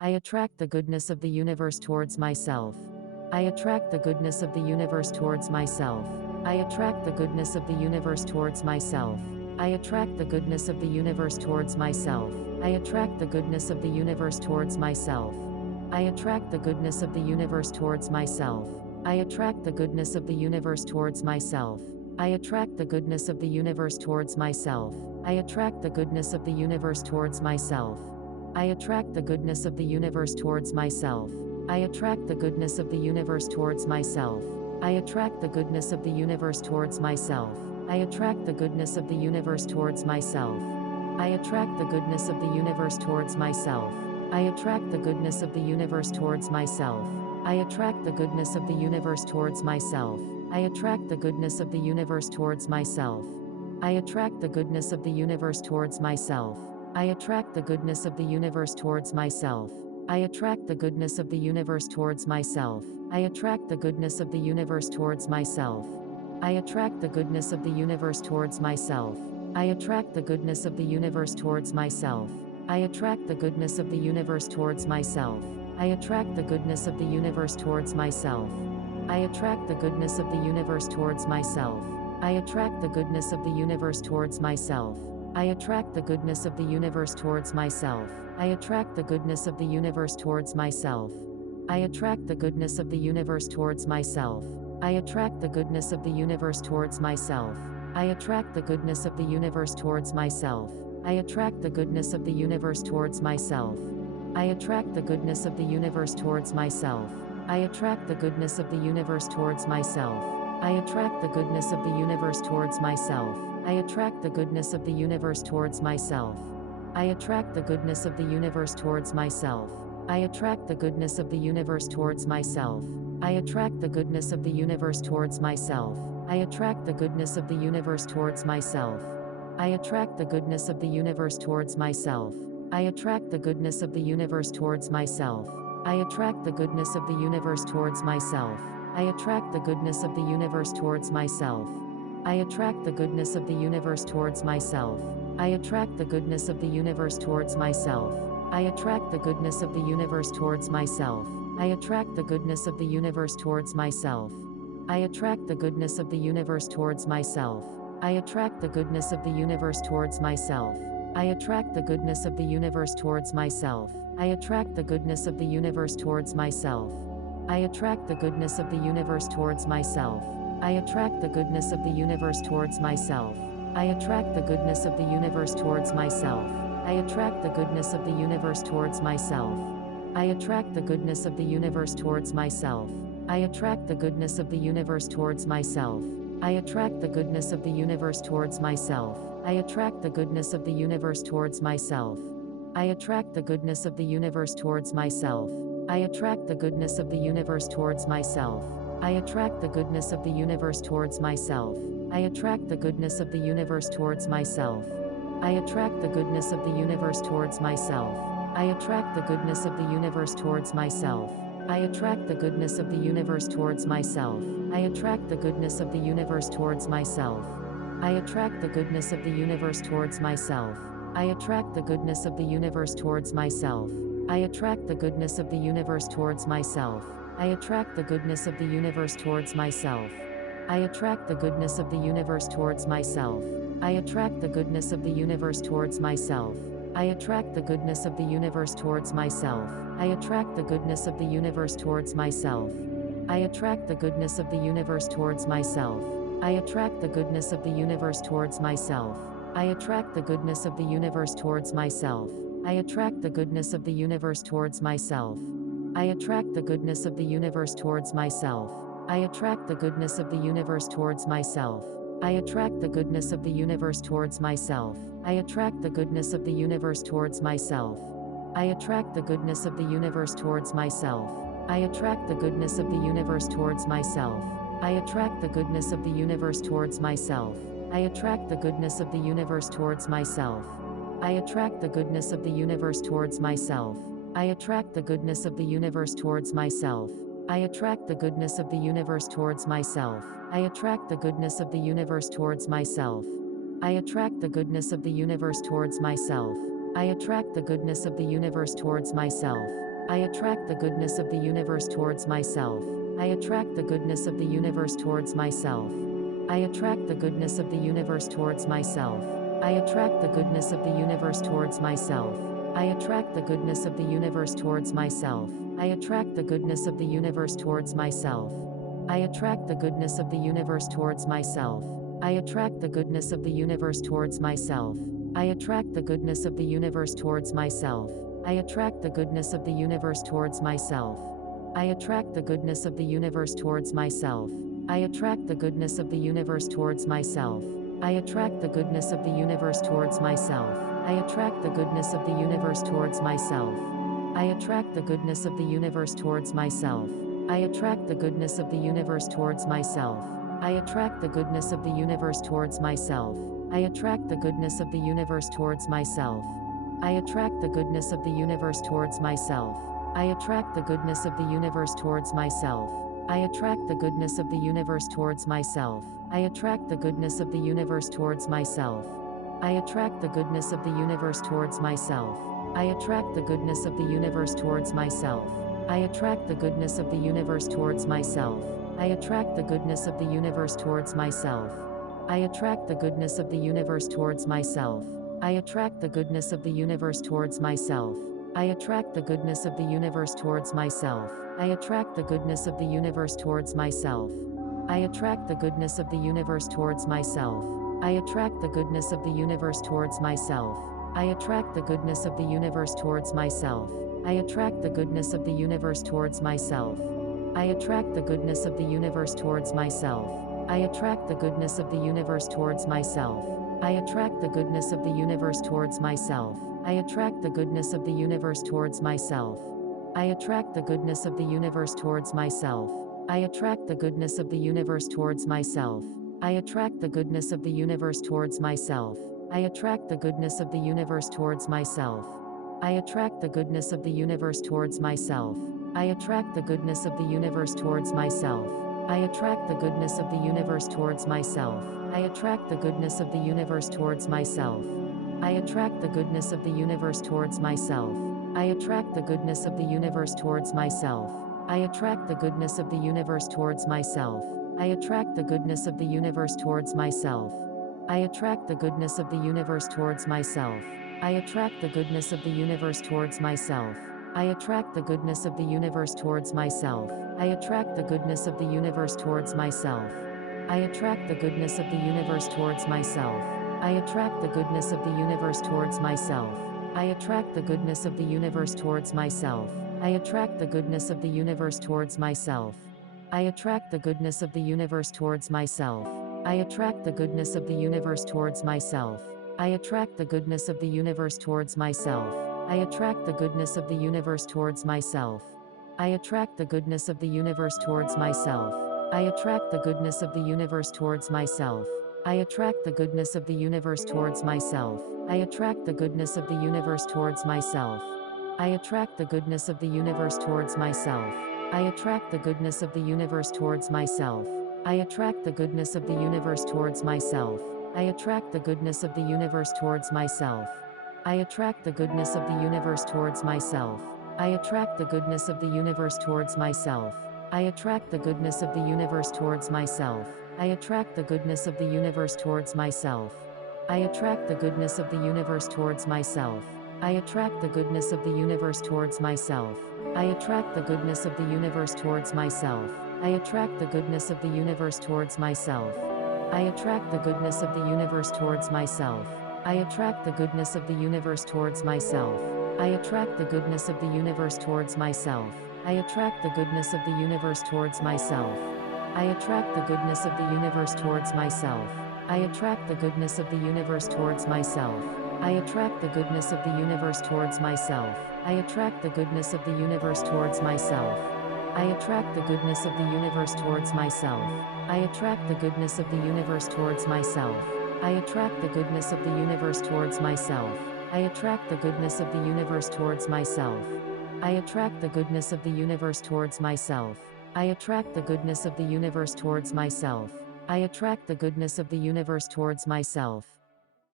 I attract the goodness of the universe towards myself. I attract the goodness of the universe towards myself. I attract the goodness of the universe towards myself. I attract the goodness of the universe towards myself. I attract the goodness of the universe towards myself. I attract the goodness of the universe towards myself. I attract the goodness of the universe towards myself. I attract the goodness of the universe towards myself. I attract the goodness of the universe towards myself. I attract the goodness of the universe towards myself. I attract the goodness of the universe towards myself. I attract the goodness of the universe towards myself. I attract the goodness of the universe towards myself. I attract the goodness of the universe towards myself. I attract the goodness of the universe towards myself. I attract the goodness of the universe towards myself. I attract the goodness of the universe towards myself. I attract the goodness of the universe towards myself. I attract the goodness of the universe towards myself. I attract the goodness of the universe towards myself. I attract the goodness of the universe towards myself. I attract the goodness of the universe towards myself. I attract the goodness of the universe towards myself. I attract the goodness of the universe towards myself. I attract the goodness of the universe towards myself. I attract the goodness of the universe towards myself. I attract the goodness of the universe towards myself. I attract the goodness of the universe towards myself. I attract the goodness of the universe towards myself. I attract the goodness of the universe towards myself. I attract the goodness of the universe towards myself. I attract the goodness of the universe towards myself. I attract the goodness of the universe towards myself. I attract the goodness of the universe towards myself. I attract the goodness of the universe towards myself. I attract the goodness of the universe towards myself. I attract the goodness of the universe towards myself. I attract the goodness of the universe towards myself. I attract the goodness of the universe towards myself. I attract the goodness of the universe towards myself. I attract the goodness of the universe towards myself. I attract the goodness of the universe towards myself. I attract the goodness of the universe towards myself. I attract the goodness of the universe towards myself. I attract the goodness of the universe towards myself. I attract the goodness of the universe towards myself. I attract the goodness of the universe towards myself. I attract the goodness of the universe towards myself. I attract the goodness of the universe towards myself. I attract the goodness of the universe towards myself. I attract the goodness of the universe towards myself. I attract the goodness of the universe towards myself. I attract the goodness of the universe towards myself. I attract the goodness of the universe towards myself. I attract the goodness of the universe towards myself. I attract the goodness of the universe towards myself. I attract the goodness of the universe towards myself. I attract the goodness of the universe towards myself. I attract the goodness of the universe towards myself. I attract the goodness of the universe towards myself. I attract the goodness of the universe towards myself. I attract the goodness of the universe towards myself. I attract the goodness of the universe towards myself. I attract the goodness of the universe towards myself. I attract the goodness of the universe towards myself. I attract the goodness of the universe towards myself. I attract the goodness of the universe towards myself. I attract the goodness of the universe towards myself. I attract the goodness of the universe towards myself. I attract the goodness of the universe towards myself. I attract the goodness of the universe towards myself. I attract the goodness of the universe towards myself. I attract the goodness of the universe towards myself. I attract the goodness of the universe towards myself. I attract the goodness of the universe towards myself. I attract the goodness of the universe towards myself. I attract the goodness of the universe towards myself. I attract the goodness of the universe towards myself. I attract the goodness of the universe towards myself. I attract the goodness of the universe towards myself. I attract the goodness of the universe towards myself. I attract the goodness of the universe towards myself. I attract the goodness of the universe towards myself. I attract the goodness of the universe towards myself. I attract the goodness of the universe towards myself. I attract the goodness of the universe towards myself. I attract the goodness of the universe towards myself. I attract the goodness of the universe towards myself. I attract the goodness of the universe towards myself. I attract the goodness of the universe towards myself. I attract the goodness of the universe towards myself. I attract the goodness of the universe towards myself. I attract the goodness of the universe towards myself. I attract the goodness of the universe towards myself. I attract the goodness of the universe towards myself. I attract the goodness of the universe towards myself. I attract the goodness of the universe towards myself. I attract the goodness of the universe towards myself. I attract the goodness of the universe towards myself. I attract the goodness of the universe towards myself. I attract the goodness of the universe towards myself. I attract the goodness of the universe towards myself. I attract the goodness of the universe towards myself. I attract the goodness of the universe towards myself. I attract the goodness of the universe towards myself. I attract the goodness of the universe towards myself. I attract the goodness of the universe towards myself. I attract the goodness of the universe towards myself. I attract the goodness of the universe towards myself. I attract the goodness of the universe towards myself. I attract the goodness of the universe towards myself. I attract the goodness of the universe towards myself. I attract the goodness of the universe towards myself. I attract the goodness of the universe towards myself. I attract the goodness of the universe towards myself. I attract the goodness of the universe towards myself. I attract the goodness of the universe towards myself. I attract the goodness of the universe towards myself. I attract the goodness of the universe towards myself. I attract the goodness of the universe towards myself. I attract the goodness of the universe towards myself. I attract the goodness of the universe towards myself. I attract the goodness of the universe towards myself. I attract the goodness of the universe towards myself. I attract the goodness of the universe towards myself. I attract the goodness of the universe towards myself. I attract the goodness of the universe towards myself. I attract the goodness of the universe towards myself. I attract the goodness of the universe towards myself. I attract the goodness of the universe towards myself. I attract the goodness of the universe towards myself. I attract the goodness of the universe towards myself. I attract the goodness of the universe towards myself. I attract the goodness of the universe towards myself. I attract the goodness of the universe towards myself. I attract the goodness of the universe towards myself. I attract the goodness of the universe towards myself. I attract the goodness of the universe towards myself. I attract the goodness of the universe towards myself. I attract the goodness of the universe towards myself. I attract the goodness of the universe towards myself. I attract the goodness of the universe towards myself. I attract the goodness of the universe towards myself. I attract the goodness of the universe towards myself. I attract the goodness of the universe towards myself. I attract the goodness of the universe towards myself. I attract the goodness of the universe towards myself. I attract the goodness of the universe towards myself. I attract the goodness of the universe towards myself. I attract the goodness of the universe towards myself. I attract the goodness of the universe towards myself. I attract the goodness of the universe towards myself. I attract the goodness of the universe towards myself. I attract the goodness of the universe towards myself. I attract the goodness of the universe towards myself. I attract the goodness of the universe towards myself. I attract the goodness of the universe towards myself. I attract the goodness of the universe towards myself. I attract the goodness of the universe towards myself. I attract the goodness of the universe towards myself. I attract the goodness of the universe towards myself. I attract the goodness of the universe towards myself. I attract the goodness of the universe towards myself. I attract the goodness of the universe towards myself. I attract the goodness of the universe towards myself. I attract the goodness of the universe towards myself. I attract the goodness of the universe towards myself. I attract the goodness of the universe towards myself. I attract the goodness of the universe towards myself. I attract the goodness of the universe towards myself. I attract the goodness of the universe towards myself. I attract the goodness of the universe towards myself. I attract the goodness of the universe towards myself. I attract the goodness of the universe towards myself. I attract the goodness of the universe towards myself. I attract the goodness of the universe towards myself. I attract the goodness of the universe towards myself. I attract the goodness of the universe towards myself. I attract the goodness of the universe towards myself. I attract the goodness of the universe towards myself. I attract the goodness of the universe towards myself. I attract the goodness of the universe towards myself. I attract the goodness of the universe towards myself. I attract the goodness of the universe towards myself. I attract the goodness of the universe towards myself. I attract the goodness of the universe towards myself. I attract the goodness of the universe towards myself. I attract the goodness of the universe towards myself.